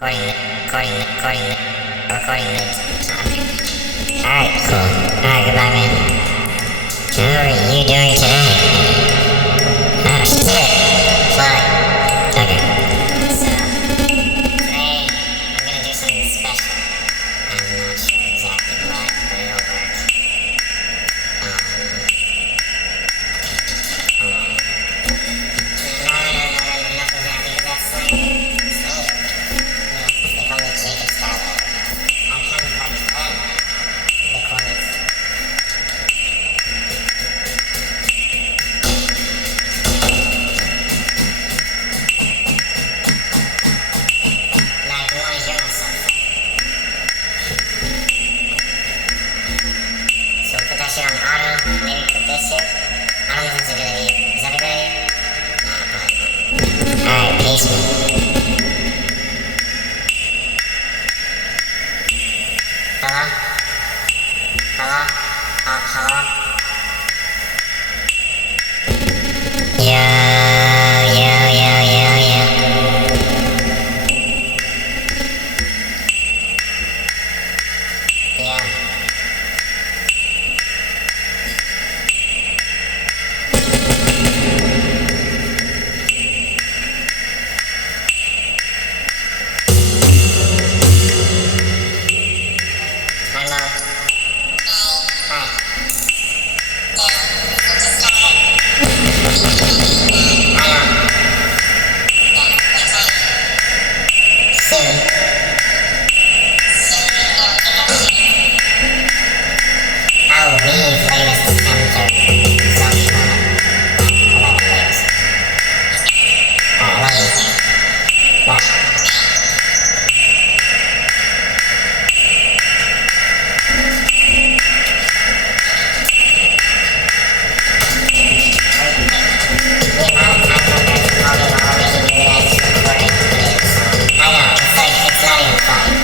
Recording it. Alright, cool. Alright, goodbye, man. How are you doing today? Oh, shit. Fuck. Okay. So, today, I'm gonna do something special. I'm not sure exactly what, but it'll work. Hold on. No, enough of that, because that's Slade. They call me Jacob Skylar. I kind of like the chorus. Now, if you want to hear myself, so put that shit on auto, maybe put this here. I don't know if that's a good idea. Is that a good idea? Nah, probably not. Alright, peace, man. Hello? Hello? Hello? Yo. Yeah. Hi, Mom. Hi. I know. Soon. I'll leave latest December. So, I love you latest. Alright, I love you. Bye. The amount of time I'm going to call me while making music I just recorded, but I know, it's like, it's not even funny.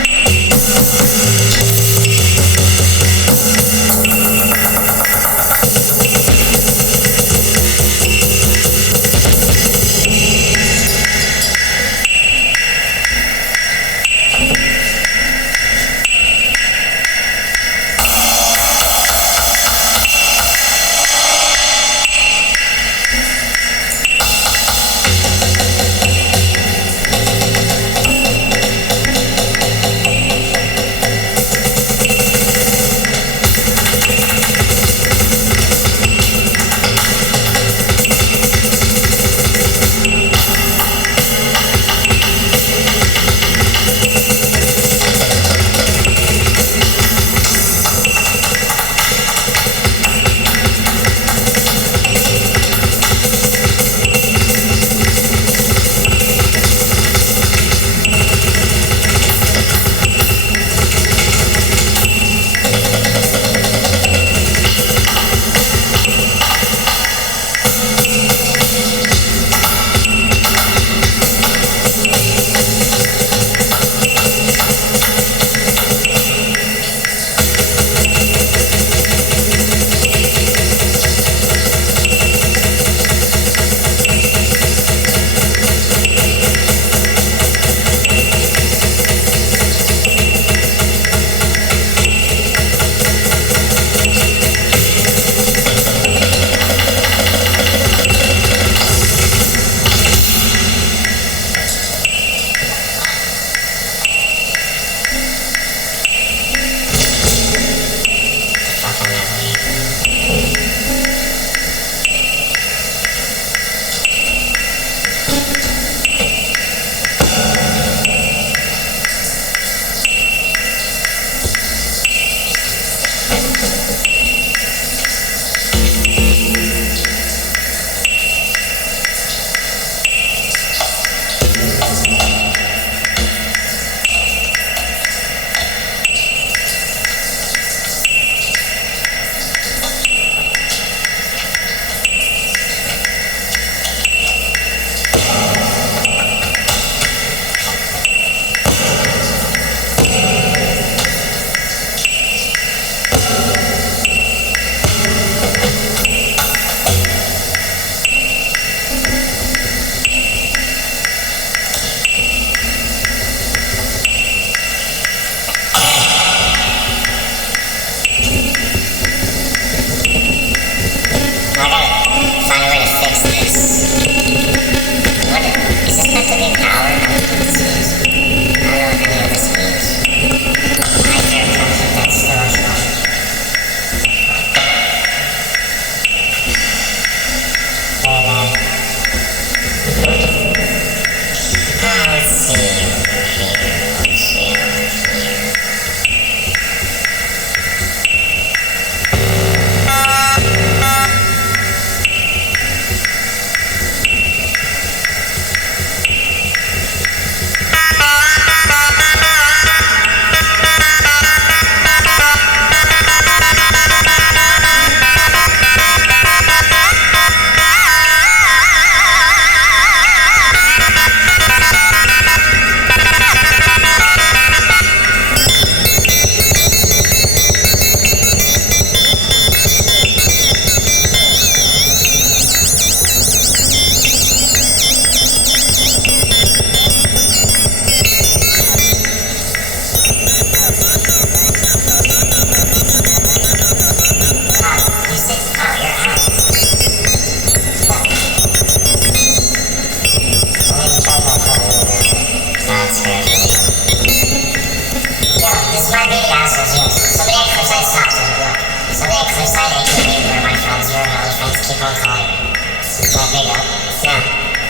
I stopped, so look. So the cliffside ATV where my friends were, all your friends keep on calling. Can I pick up? No,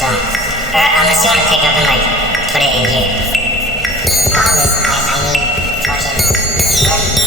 don't. Or unless you want to pick up and like put it in here. Problem is, I need fucking